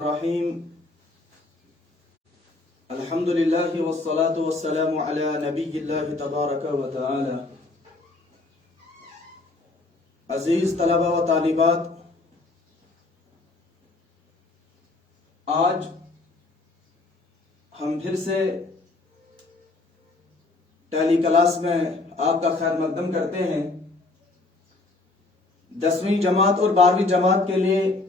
رحیم الحمدللہ والصلاة والسلام علی نبی اللہ تبارک و تعالی۔ عزیز طلبہ و طالبات، آج ہم پھر سے ٹیلی کلاس میں آپ کا خیر مقدم کرتے ہیں۔ 10ویں جماعت اور 12ویں جماعت کے لیے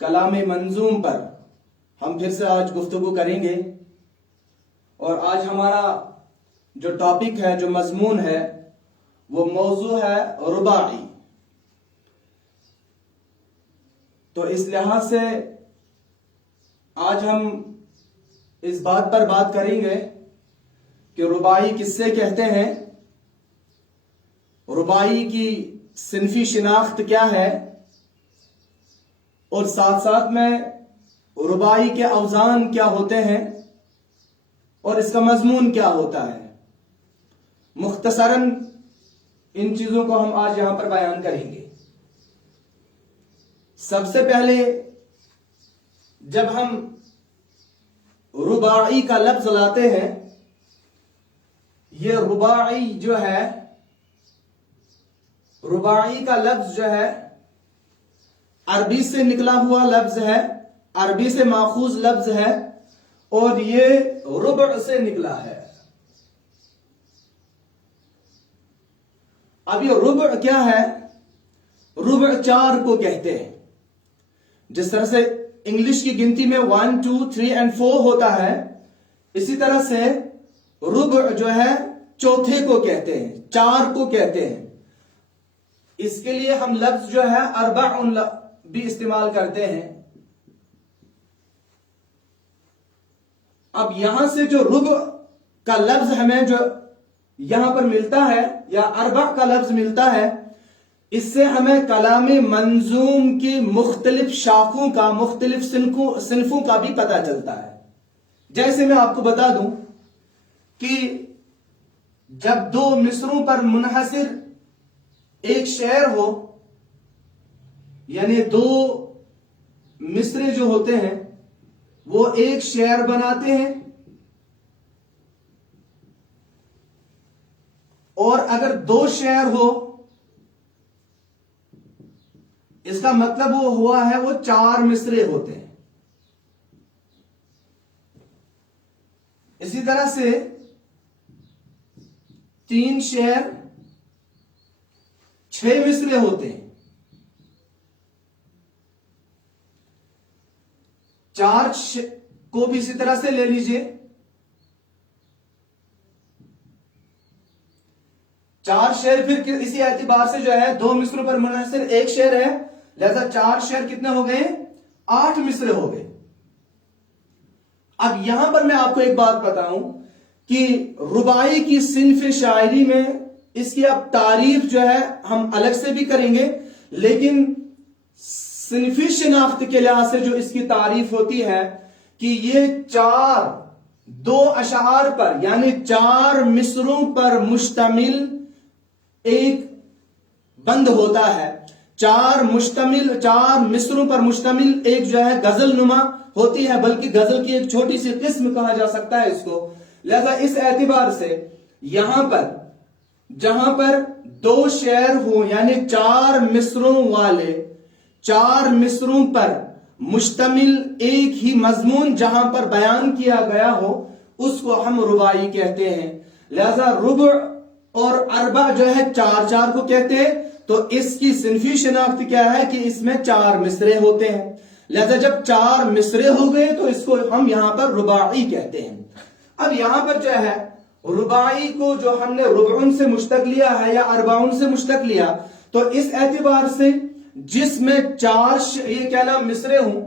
کلام منظوم پر ہم پھر سے آج گفتگو کریں گے، اور آج ہمارا جو ٹاپک ہے، جو مضمون ہے، وہ موضوع ہے رباعی۔ تو اس لحاظ سے آج ہم اس بات پر بات کریں گے کہ رباعی کس سے کہتے ہیں، رباعی کی صنفی شناخت کیا ہے، اور ساتھ ساتھ میں رباعی کے اوزان کیا ہوتے ہیں اور اس کا مضمون کیا ہوتا ہے۔ مختصراً ان چیزوں کو ہم آج یہاں پر بیان کریں گے۔ سب سے پہلے جب ہم رباعی کا لفظ لاتے ہیں، یہ رباعی جو ہے، رباعی کا لفظ جو ہے عربی سے نکلا ہوا لفظ ہے، عربی سے ماخوذ لفظ ہے، اور یہ ربع سے نکلا ہے۔ اب یہ ربع کیا ہے؟ ربع 4 کو کہتے ہیں۔ جس طرح سے انگلش کی گنتی میں 1 2 3 اور 4 ہوتا ہے، اسی طرح سے ربع جو ہے چوتھے کو کہتے ہیں، 4 کو کہتے ہیں۔ اس کے لیے ہم لفظ جو ہے اربع بھی استعمال کرتے ہیں۔ اب یہاں سے جو ربع کا لفظ ہمیں جو یہاں پر ملتا ہے، یا اربع کا لفظ ملتا ہے، اس سے ہمیں کلام منظوم کی مختلف شاخوں کا، مختلف صنفوں کا بھی پتہ چلتا ہے۔ جیسے میں آپ کو بتا دوں کہ جب 2 مصروں پر منحصر ایک شعر ہو، یعنی 2 مصرے جو ہوتے ہیں وہ ایک شعر بناتے ہیں، اور اگر 2 شعر ہو، اس کا مطلب وہ ہوا ہے وہ 4 مصرے ہوتے ہیں۔ اسی طرح سے 3 شعر 6 مصرے ہوتے ہیں، 4 کو بھی اسی طرح سے لے لیجئے، 4 شعر پھر اسی اعتبار سے جو ہے 2 مصروں پر منحصر ایک شعر ہے، لہذا 4 شعر کتنے ہو گئے؟ 8 مصرے ہو گئے۔ اب یہاں پر میں آپ کو ایک بات بتاؤں کہ رباعی کی صنف شاعری میں اس کی اب تعریف جو ہے ہم الگ سے بھی کریں گے، لیکن صنفی شناخت کے لحاظ سے جو اس کی تعریف ہوتی ہے کہ یہ 2 اشعار پر، یعنی 4 مصروں پر مشتمل ایک بند ہوتا ہے، 4 مصروں پر مشتمل ایک جو ہے غزل نما ہوتی ہے، بلکہ غزل کی ایک چھوٹی سی قسم کہا جا سکتا ہے اس کو۔ لہذا اس اعتبار سے یہاں پر جہاں پر 2 شعر ہوں، یعنی 4 مصروں والے، 4 مصروں پر مشتمل ایک ہی مضمون جہاں پر بیان کیا گیا ہو، اس کو ہم رباعی کہتے ہیں۔ لہذا ربع اور اربع جو ہے 4 کو کہتے ہیں۔ تو اس کی صنفی شناخت کیا ہے کہ اس میں 4 مصرے ہوتے ہیں، لہذا جب 4 مصرے ہو گئے تو اس کو ہم یہاں پر رباعی کہتے ہیں۔ اب یہاں پر جو ہے رباعی کو جو ہم نے ربعن سے مشتق لیا ہے یا اربعن سے مشتق لیا، تو اس اعتبار سے جس میں 4 یہ کہنا مصرے ہوں،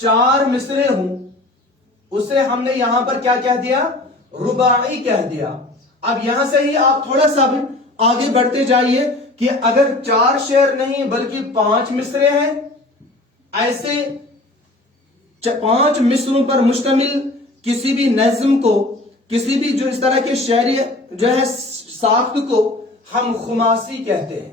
4 مصرے ہوں، اسے ہم نے یہاں پر کیا کہہ دیا؟ رباعی کہہ دیا۔ اب یہاں سے ہی آپ تھوڑا سا بھی آگے بڑھتے جائیے کہ اگر 4 شعر نہیں بلکہ 5 مصرے ہیں، ایسے 5 مصروں پر مشتمل کسی بھی نظم کو، کسی بھی جو اس طرح کے شعری جو ہے ساخت کو ہم خماسی کہتے ہیں۔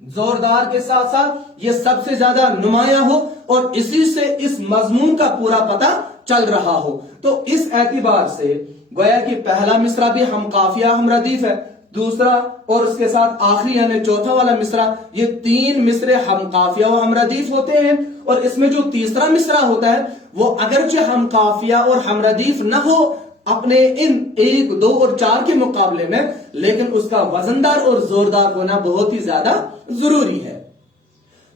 زوردار کے ساتھ ساتھ یہ سب سے زیادہ نمایاں ہو اور اسی سے اس مضمون کا پورا پتہ چل رہا ہو. تو اس اعتبار سے گویا کہ پہلا مصرع بھی ہم قافیہ ہم ردیف ہے، دوسرا اور اس کے ساتھ آخری یعنی چوتھا والا مصرع، یہ تین مصرے ہم قافیہ و ہم ردیف ہوتے ہیں. اور اس میں جو تیسرا مصرع ہوتا ہے وہ اگرچہ ہم قافیہ اور ہم ردیف نہ ہو اپنے ان 1، 2 اور 4 کے مقابلے میں، لیکن اس کا وزندار اور زوردار ہونا بہت ہی زیادہ ضروری ہے.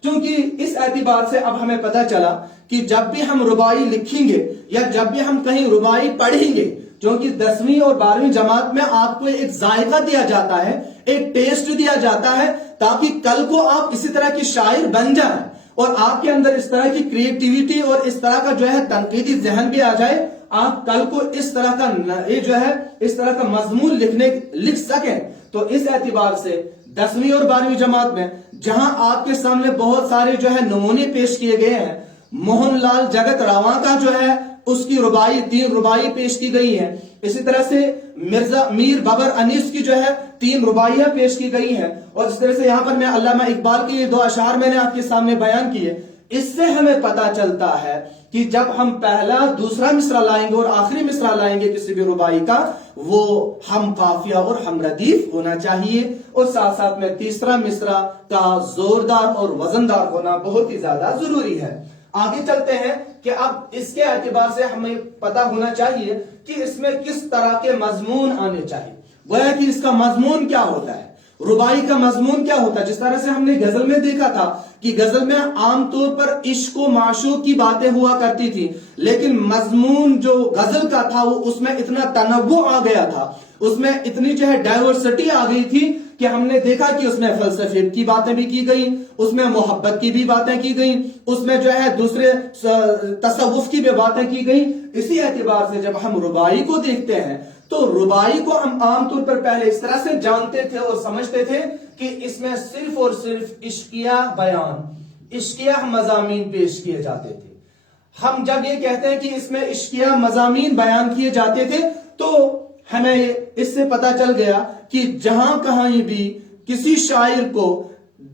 کیونکہ اس اعتبار سے اب ہمیں پتہ چلا کہ جب بھی ہم رباعی لکھیں گے یا جب بھی ہم کہیں رباعی پڑھیں گے، کیونکہ 10ویں اور 12ویں جماعت میں آپ کو ایک ذائقہ دیا جاتا ہے، ایک ٹیسٹ دیا جاتا ہے، تاکہ کل کو آپ اسی طرح کی شاعر بن جائیں اور آپ کے اندر اس طرح کی کریٹیویٹی اور اس طرح کا جو ہے تنقیدی ذہن بھی آ جائے، آپ کل کو اس طرح کا یہ جو ہے اس طرح کا مضمون لکھ سکیں. تو اس اعتبار سے 10ویں اور 12ویں جماعت میں جہاں آپ کے سامنے بہت سارے جو ہے نمونے پیش کیے گئے ہیں، موہن لال جگت راواں کا جو ہے اس کی رباعی 3 رباعی پیش کی گئی ہیں، اسی طرح سے میر بابر انیس کی جو ہے 3 رباعیاں پیش کی گئی ہیں، اور اس طرح سے یہاں پر میں علامہ اقبال کی یہ 2 اشعار میں نے آپ کے سامنے بیان کیے. اس سے ہمیں پتا چلتا ہے کہ جب ہم پہلا دوسرا مصرع لائیں گے اور آخری مصرع لائیں گے کسی بھی رباعی کا، وہ ہم قافیہ اور ہم ردیف ہونا چاہیے، اور ساتھ ساتھ میں تیسرا مصرع کا زوردار اور وزندار ہونا بہت ہی زیادہ ضروری ہے. آگے چلتے ہیں کہ اب اس کے اعتبار سے ہمیں پتا ہونا چاہیے کہ اس میں کس طرح کے مضمون آنے چاہیے. گویا کہ اس کا مضمون کیا ہوتا ہے، رباعی کا مضمون کیا ہوتا ہے. جس طرح سے ہم نے غزل میں دیکھا تھا کہ غزل میں عام طور پر عشق و معشوق کی باتیں ہوا کرتی تھی، لیکن مضمون جو غزل کا تھا وہ اس میں اتنا تنوع آ گیا تھا، اس میں اتنی جو ہے ڈائیورسٹی آ گئی تھی کہ ہم نے دیکھا کہ اس میں فلسفے کی باتیں بھی کی گئی، اس میں محبت کی بھی باتیں کی گئی، اس میں جو ہے دوسرے تصوف کی بھی باتیں کی گئی. اسی اعتبار سے جب ہم رباعی کو دیکھتے ہیں تو رباعی کو ہم عام طور پر پہلے اس طرح سے جانتے تھے اور سمجھتے تھے کہ اس میں صرف اور صرف عشقیہ بیان، عشقیہ مضامین پیش کیے جاتے تھے. ہم جب یہ کہتے ہیں کہ اس میں عشقیہ مضامین بیان کیے جاتے تھے تو ہمیں اس سے پتا چل گیا کہ جہاں کہیں بھی کسی شاعر کو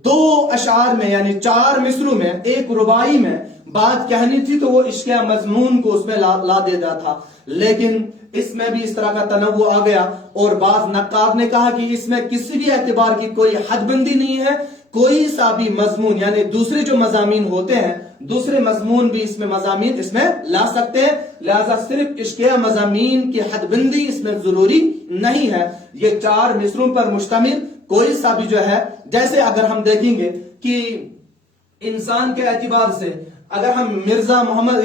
2 اشعار میں یعنی 4 مصروں میں ایک رباعی میں بات کہنی تھی تو وہ عشقیہ مضمون کو اس میں لا دیتا تھا. لیکن اس میں بھی اس طرح کا تنوع آ گیا اور بعض نقاد نے کہا کہ اس میں کسی بھی اعتبار کی کوئی حد بندی نہیں ہے، کوئی سا بھی مضمون یعنی دوسرے جو مضامین ہوتے ہیں دوسرے مضمون بھی اس میں مضامین اس میں لا سکتے ہیں، لہذا صرف عشقیہ مضامین کی حد بندی اس میں ضروری نہیں ہے. یہ 4 مصروں پر مشتمل کوئی سا بھی جو ہے، جیسے اگر ہم دیکھیں گے کہ انسان کے اعتبار سے اگر ہم مرزا محمد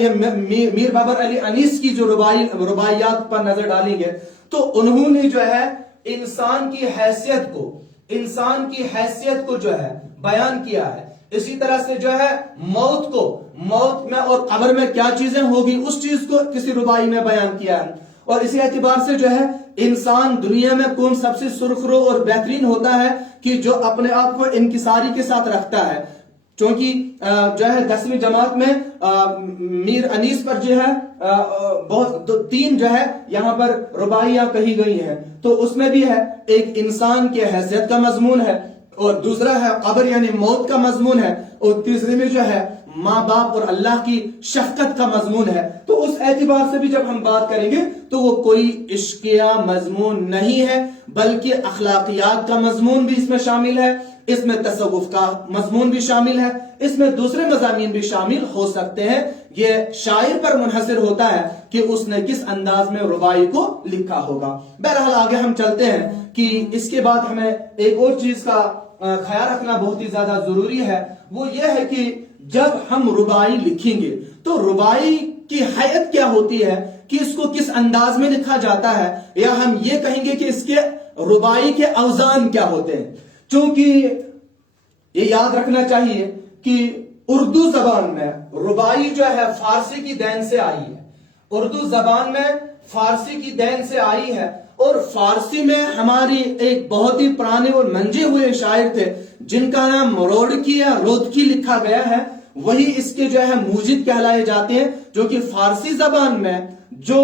میر بابر علی انیس کی جو رباعیات پر نظر ڈالیں گے تو انہوں نے جو ہے انسان کی حیثیت کو جو ہے بیان کیا ہے. اسی طرح سے جو ہے موت میں اور قبر میں کیا چیزیں ہوگی اس چیز کو کسی رباعی میں بیان کیا ہے. اور اسی اعتبار سے جو ہے انسان دنیا میں کون سب سے سرخرو اور بہترین ہوتا ہے کہ جو اپنے آپ کو انکساری کے ساتھ رکھتا ہے. چونکہ جو ہے 10ویں جماعت میں میر انیس پر جو ہے بہت 3 جو ہے یہاں پر رباعیاں کہی گئی ہیں، تو اس میں بھی ہے ایک انسان کی حیثیت کا مضمون ہے اور دوسرا ہے قبر یعنی موت کا مضمون ہے، اور تیسرے میں جو ہے ماں باپ اور اللہ کی شفقت کا مضمون ہے. تو اس اعتبار سے بھی جب ہم بات کریں گے تو وہ کوئی عشقیہ مضمون نہیں ہے بلکہ اخلاقیات کا مضمون بھی اس میں شامل ہے، اس میں تصوف کا مضمون بھی شامل ہے، اس میں دوسرے مضامین بھی شامل ہو سکتے ہیں. یہ شاعر پر منحصر ہوتا ہے کہ اس نے کس انداز میں رباعی کو لکھا ہوگا. بہرحال آگے ہم چلتے ہیں کہ اس کے بعد ہمیں ایک اور چیز کا خیال رکھنا بہت ہی زیادہ ضروری ہے، وہ یہ ہے کہ جب ہم رباعی لکھیں گے تو رباعی کی حیت کیا ہوتی ہے کہ اس کو کس انداز میں لکھا جاتا ہے، یا ہم یہ کہیں گے کہ اس کے رباعی کے اوزان کیا ہوتے ہیں. چونکہ یہ یاد رکھنا چاہیے کہ اردو زبان میں رباعی جو ہے فارسی کی دین سے آئی ہے، اردو زبان میں فارسی کی دین سے آئی ہے، اور فارسی میں ہماری ایک بہت ہی پرانے اور منجے ہوئے شاعر تھے جن کا نام روڑکی یا رودکی لکھا گیا ہے، وہی اس کے جو ہے موجد کہلائے جاتے ہیں، جو کہ فارسی زبان میں جو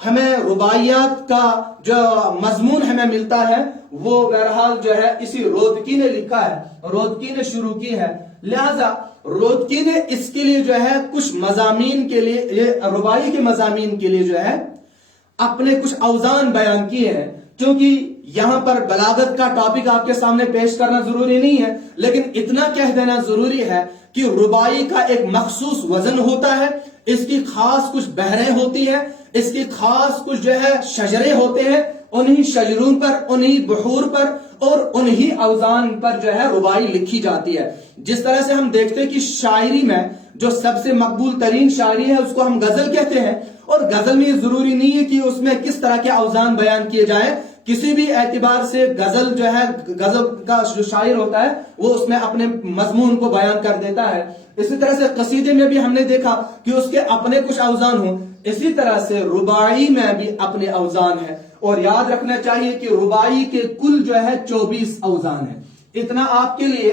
ہمیں رباعیات کا جو مضمون ہمیں ملتا ہے وہ بہرحال جو ہے اسی رودکی نے لکھا ہے، رودکی نے شروع کی ہے، لہذا رودکی نے اس کے لیے جو ہے کچھ مضامین کے لیے، یہ رباعی کے مضامین کے لیے جو ہے اپنے کچھ اوزان بیان کیے ہیں. کیونکہ یہاں پر بلاغت کا ٹاپک آپ کے سامنے پیش کرنا ضروری نہیں ہے، لیکن اتنا کہہ دینا ضروری ہے کہ رباعی کا ایک مخصوص وزن ہوتا ہے، اس کی خاص کچھ بحریں ہوتی ہیں، اس کی خاص کچھ جو ہے شجرے ہوتے ہیں، انہی شجروں پر، انہی بحور پر اور انہی اوزان پر جو ہے رباعی لکھی جاتی ہے. جس طرح سے ہم دیکھتے ہیں کہ شاعری میں جو سب سے مقبول ترین شاعری ہے اس کو ہم غزل کہتے ہیں، اور غزل میں یہ ضروری نہیں ہے کہ اس میں کس طرح کے اوزان بیان کیے جائیں، کسی بھی اعتبار سے غزل جو ہے، غزل کا جو شاعر ہوتا ہے وہ اس میں اپنے مضمون کو بیان کر دیتا ہے. اسی طرح سے قصیدے میں بھی ہم نے دیکھا کہ اس کے اپنے کچھ اوزان ہوں، اسی طرح سے رباعی میں بھی اپنے اوزان ہیں. اور یاد رکھنا چاہیے کہ رباعی کے کل جو ہے 24 اوزان ہیں. اتنا آپ کے لیے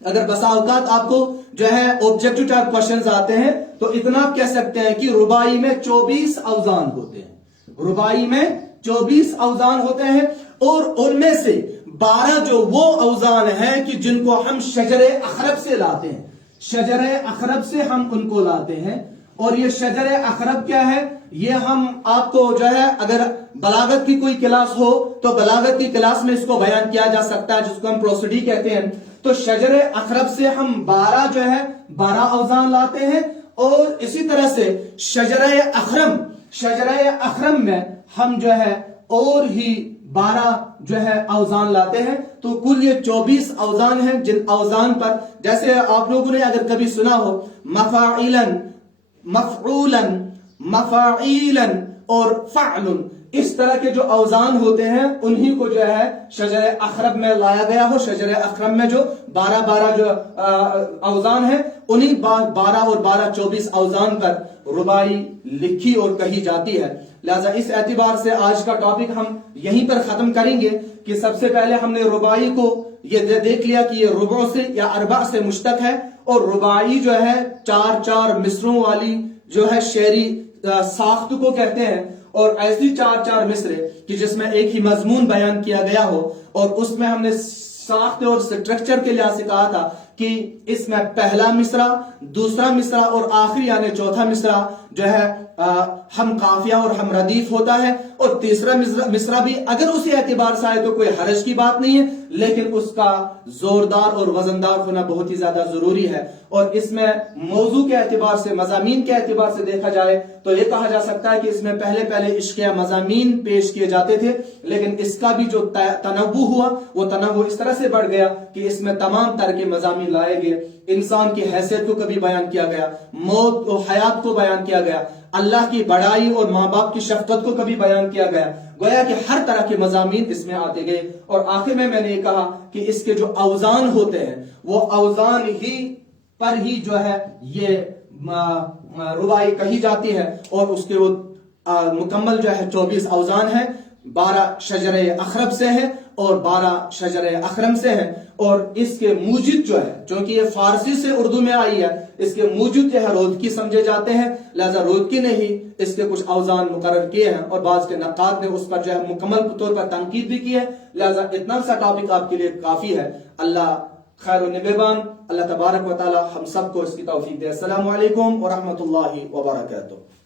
اگر بسا اوقات آپ کو جو ہے آبجیکٹو ٹائپ کوشچنز آتے ہیں تو اتنا آپ کہہ سکتے ہیں کہ رباعی میں 24 اوزان ہوتے ہیں. رباعی میں 24 اوزان ہوتے ہیں، اور ان میں سے 12 جو وہ اوزان ہیں کہ جن کو ہم شجر اخرب سے لاتے ہیں، شجر اخرب سے ہم ان کو لاتے ہیں. اور یہ شجر اخرب کیا ہے؟ یہ ہم آپ کو جو ہے اگر بلاغت کی کوئی کلاس ہو تو بلاغت کی کلاس میں اس کو بیان کیا جا سکتا ہے، جس کو ہم پروسیڈی کہتے ہیں. تو شجر اخرب سے ہم 12 جو ہے 12 اوزان لاتے ہیں، اور اسی طرح سے شجر اخرم میں ہم جو ہے اور ہی 12 جو ہے اوزان لاتے ہیں. تو کل یہ 24 اوزان ہیں، جن اوزان پر جیسے آپ لوگوں نے اگر کبھی سنا ہو مفاعیلن، مفعولن، مفاعیلن اور فعلن، اس طرح کے جو اوزان ہوتے ہیں انہی کو جو ہے شجر اخرب میں لایا گیا ہو. شجر اخرب میں جو 12 جو اوزان ہیں انہی 12 اور 12 24 اوزان پر رباعی لکھی اور کہی جاتی ہے. لہذا اس اعتبار سے آج کا ٹاپک ہم یہیں پر ختم کریں گے کہ سب سے پہلے ہم نے رباعی کو یہ دیکھ لیا کہ یہ ربع سے یا اربع سے مشتق ہے، اور رباعی جو ہے 4 مصروں والی جو ہے شعری ساخت کو کہتے ہیں. اور ایسی 4 مصرے کہ جس میں ایک ہی مضمون بیان کیا گیا ہو، اور اس میں ہم نے ساخت اور سٹرکچر کے لحاظ سے کہا تھا کہ اس میں پہلا مصرع، دوسرا مصرع اور آخری یعنی چوتھا مصرع جو ہے ہم قافیہ اور ہم ردیف ہوتا ہے، اور تیسرا مصرع بھی اگر اسی اعتبار سے آئے تو کوئی حرج کی بات نہیں ہے، لیکن اس کا زوردار اور وزندار ہونا بہت ہی زیادہ ضروری ہے. اور اس میں موضوع کے اعتبار سے، مضامین کے اعتبار سے دیکھا جائے تو یہ کہا جا سکتا ہے کہ اس میں پہلے عشقیہ مضامین پیش کیے جاتے تھے، لیکن اس کا بھی جو تنوع ہوا وہ تنوع اس طرح سے بڑھ گیا کہ اس میں تمام طرح کے مضامین لائے گئے. انسان کی حیثیت کو کبھی بیان کیا گیا، موت و حیات کو بیان کیا گیا، اللہ کی بڑائی اور ماں باپ کی شفقت کو کبھی بیان کیا گیا. گویا کہ ہر طرح کے مضامین اس میں آتے گئے. اور آخر میں نے یہ کہا کہ اس کے جو اوزان ہوتے ہیں وہ اوزان ہی پر ہی جو ہے یہ رباعی کہی جاتی ہے، اور اس کے وہ مکمل جو ہے 24 اوزان ہیں. 12 شجر اخرب سے ہیں اور 12 شجر اخرم سے ہیں. اور اس کے موجد جو ہے، چونکہ یہ فارسی سے اردو میں آئی ہے، اس کے موجد جو ہے رودکی سمجھے جاتے ہیں. لہذا رودکی نے ہی اس کے کچھ اوزان مقرر کیے ہیں، اور بعض کے نقاد نے اس پر جو ہے مکمل طور پر تنقید بھی کی ہے. لہذا اتنا سا ٹاپک آپ کے لیے کافی ہے. اللہ خیر و نگہبان، اللہ تبارک و تعالی ہم سب کو اس کی توفیق دے. السلام علیکم ورحمۃ اللہ وبرکاتہ.